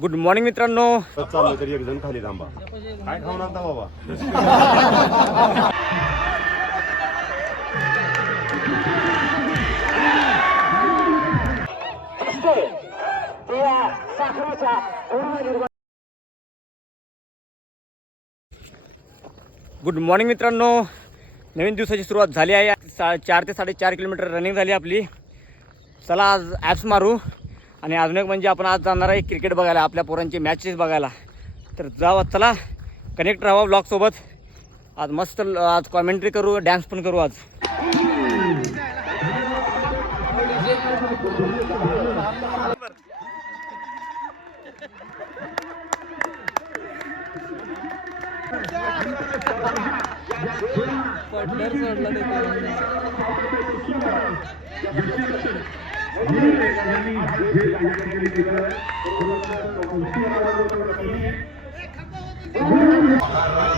Good morning मित्रांनो. चाललं तरी एक जण खाली थांबा. काय खाऊन बाबा? गुड मॉर्निंग मित्रांनो. नवीन दिवसाची सुरुवात झाली आहे. सा चार ते साडेचार किलोमीटर रनिंग झाली आपली. चला आज ॲप्स मारू. आणि अजून एक म्हणजे आपण आज जाणार आहे क्रिकेट बघायला आपल्या पोरांचे मॅचेस बघायला. तर जावा चला. कनेक्ट राहा ब्लॉगसोबत आज मस्त आज कॉमेंट्री करू डॅन्स पण करू आज.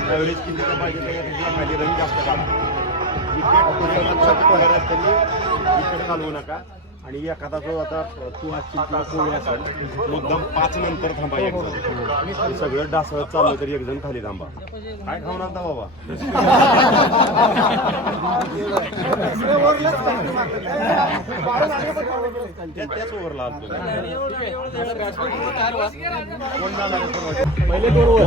त्यावेळेस किती का पाहिजे त्याच्या जास्त काढा विकेट लक्षात विकेट घालवू नका. आणि एखादा जो आता तू असतील किंवा कोणी असेल मुद्दाम पाच नंतर थांबा एक जण. सगळं डासळत चाललं तरी एक जण खाली थांबा. काय खाऊन आता बाबा? त्या- त्याच ओव्हरला आलतो. कोण जाणार आहे सुरुवातीला? पहिले बॉल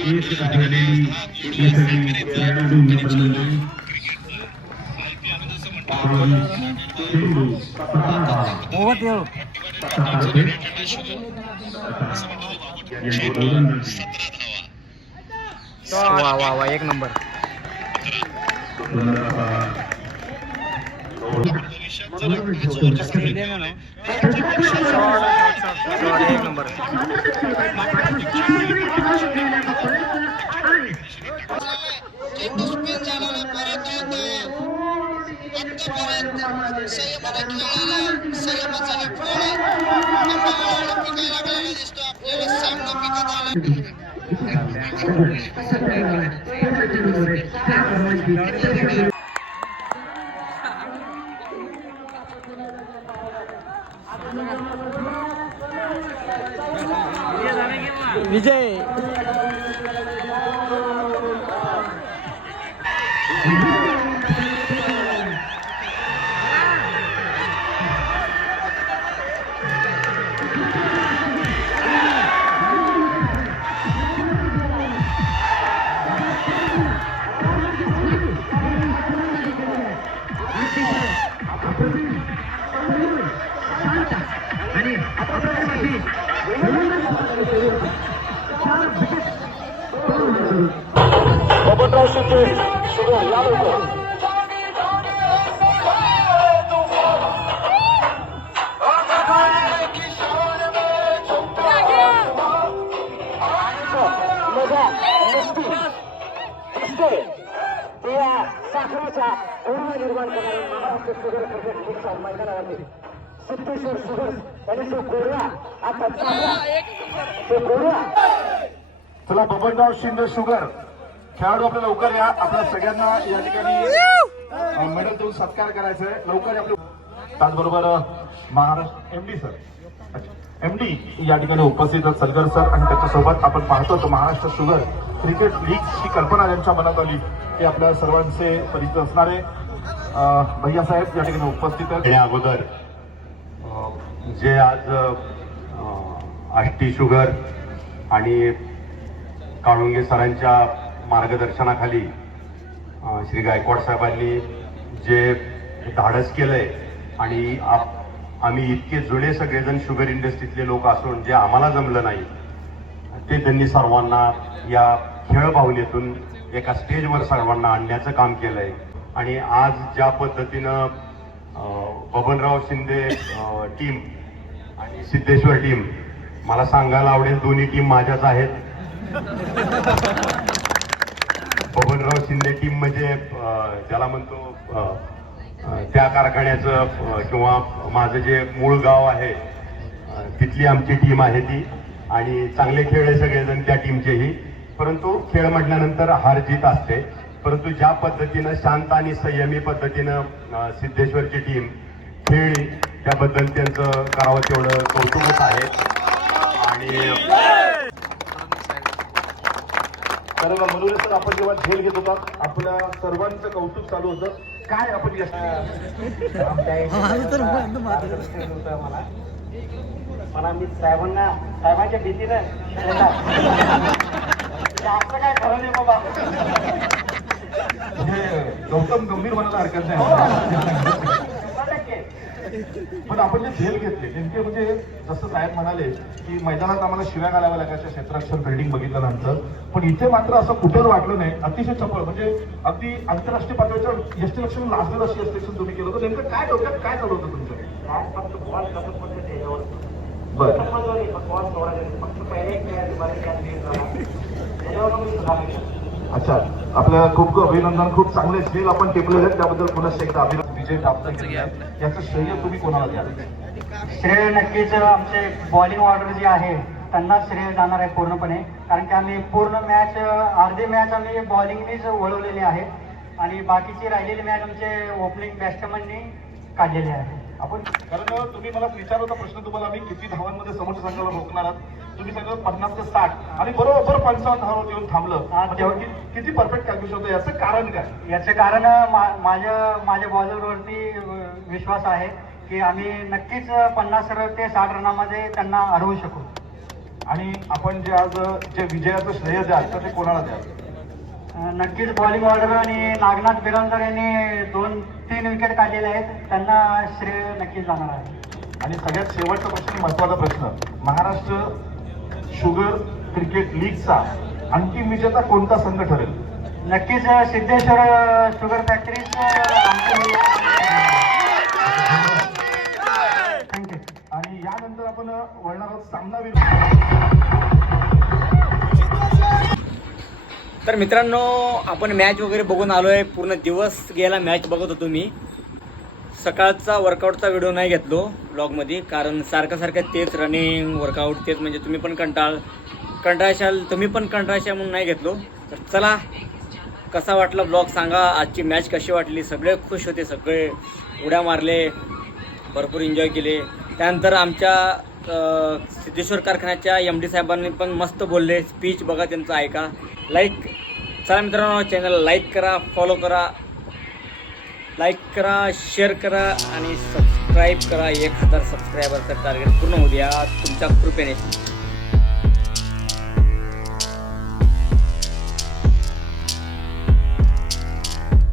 एक झालेली ही सगळी खेळाडू. सतरा धावे. यांचे गोलंदाजी वा वा वा एक नंबर কিন্তু স্পিন জানালে পরে দাও দাও একটা পরে সেই মানে খেলা সেই মানে ফোন વિજય आला विजय साखराच्या पूर्ण निर्माण करणारे महाराष्ट्र शुगर क्रिकेट लीगच्या मैदानावरती सिद्धेश्वर शुगर आणि तो गोऱ्या आता तो गोऱ्या चला बबनराव शिंदे शुगर खेळाडू आपल्या लवकर या. आपल्या सगळ्यांना या ठिकाणी मेडल देऊन सत्कार करायचा आहे. लवकर आपले त्याचबरोबर महाराष्ट्र एमडी सर एमडी या ठिकाणी उपस्थित आहेत. सलगर सर आणि त्याच्यासोबत आपण पाहतो तर महाराष्ट्र शुगर क्रिकेट लीग ही कल्पना ज्यांच्या मनात आली ते आपल्या सर्वांचे परिचित असणारे भैया साहेब या ठिकाणी उपस्थित आहेत. अगोदर जे आज आष्टी शुगर आणि काळुंगे सरांच्या मार्गदर्शनाखाली श्री गायकवाड साहेबांनी जे धाडस केलंय आणि आप आम्ही इतके जुने सगळेजण शुगर इंडस्ट्रीतले लोक असून जे आम्हाला जमलं नाही ते त्यांनी सर्वांना या खेळ भावनेतून एका स्टेजवर सर्वांना आणण्याचं काम केलंय. आणि आज ज्या पद्धतीनं बबनराव शिंदे टीम आणि सिद्धेश्वर टीम मला सांगायला आवडेल दोन्ही टीम माझ्याच आहेत. शिंदे टीम म्हणजे ज्याला म्हणतो त्या कारखान्याचं किंवा माझं जे मूळ गाव आहे तिथली आमची टीम आहे ती. आणि चांगले खेळ आहे सगळेजण त्या टीमचेही परंतु खेळ म्हटल्यानंतर हार जीत असते. परंतु ज्या पद्धतीनं शांत आणि संयमी पद्धतीनं सिद्धेश्वरची टीम खेळली त्याबद्दल त्यांचं करावं तेवढं कौतुकच आहे. आणि तर मनोरे सर आपण जेव्हा झेल घेत होता आपल्या सर्वांचं कौतुक चालू होतं. काय आपण यश मला मी साहेबांना साहेबांच्या भीतीनं जास्त काय खरं नाही बाबा. गौतम गंभीर म्हणायला हरकत नाही. पण आपण जे झेल घेतले नेमके म्हणजे जसं साहेब म्हणाले की मैदानात आम्हाला शिव्या घालाव्या लागायच्या क्षेत्ररक्षण बिल्डिंग बघितल्यानंतर. पण इथे मात्र असं कुठंच वाटलं नाही. अतिशय चपळ म्हणजे अगदी आंतरराष्ट्रीय पातळीच्या यष्टी लक्षण लाजलेलं अशी यष्टी तुम्ही केलं. होतं नेमकं काय डोक्यात काय चालू होतं तुमच्या? काय फक्त बॉल कसं पडतं त्याच्यावर बरं. बॉल सोडायचे फक्त पहिले एक खेळायचे बरे खेळ लीड झाला त्याच्यावर मी सुधारले अच्छा आपल्या खूप खूप अभिनंदन खूप चांगले झेल आपण टिपलेले आहेत. त्याबद्दल पुन्हा एकदा अभिनंदन. प्राप्त केलेला आहे याचं श्रेय तुम्ही कोणाला द्याल? श्रेय नक्कीच आमचे बॉलिंग ऑर्डर जी आहे त्यांना श्रेय जाणार आहे पूर्णपणे. कारण की आम्ही पूर्ण मॅच अर्धी मॅच आम्ही बॉलिंगनीच वळवलेली आहे. आणि बाकीची राहिलेली मॅच आमचे ओपनिंग बॅट्समननी काढलेली आहे. आपण कारण तुम्ही मला विचारला होता प्रश्न तुम्हाला मी किती धावांमध्ये समोरच्या संघाला रोखणार आहात? तुम्ही सांगितलं पन्नास ते साठ. आणि बरोबर पंचावन्न धावावर येऊन थांबलं. हा, म्हणजे तेवढं- कि- किती परफेक्ट कॅल्क्युलेशन होतं? याचं कारण काय? याचं कारण माझ्या माझ्या बॉलरवरती विश्वास आहे की आम्ही नक्कीच पन्नास ते साठ रनामध्ये त्यांना हरवू शकू. आणि आपण जे आज जे विजयाचं श्रेय द्याल तर ते कोणाला द्याल? नक्कीच बॉलिंग ऑर्डर आणि नागनाथ बिरांजर यांनी दोन तीन विकेट काढलेले आहेत. त्यांना श्रेय नक्कीच जाणार आहे. आणि सगळ्यात शेवटचा प्रश्न महत्त्वाचा प्रश्न. महाराष्ट्र शुगर क्रिकेट लीगचा. अंतिम विजेता कोणता संघ ठरेल? नक्कीच सिद्धेश्वर शुगर फॅक्टरीच थँक्यू आणि यानंतर आपण वळणार आहोत सामना तर मित्रांनो आपण मॅच वगैरे बघून आलो आहे पूर्ण दिवस गेला मॅच बघत होतो मी. सकाळचा वर्कआउटचा व्हिडिओ नाही घेतलो ब्लॉगमध्ये कारण सारखं सारखं तेच रनिंग वर्कआउट तेच म्हणजे तुम्ही पण कंटाळ कंटाळशाल तुम्ही पण कंटाळशाल म्हणून नाही घेतलो. तर चला कसा वाटला ब्लॉग सांगा. आजची मॅच कशी वाटली? सगळे खुश होते सगळे उड्या मारले भरपूर एन्जॉय केले. त्यानंतर आमच्या सिद्धेश्वर कारखान्याच्या एम डी साहेबांनी पण मस्त बोलले. स्पीच बघा त्यांचं ऐका. लाईक चला मित्रांनो चॅनल लाईक करा फॉलो करा. लाईक करा शेअर करा आणि सबस्क्राईब करा. एक हजार सबस्क्रायबरचं टार्गेट पूर्ण होऊ द्या. तुमच्या कृपेने.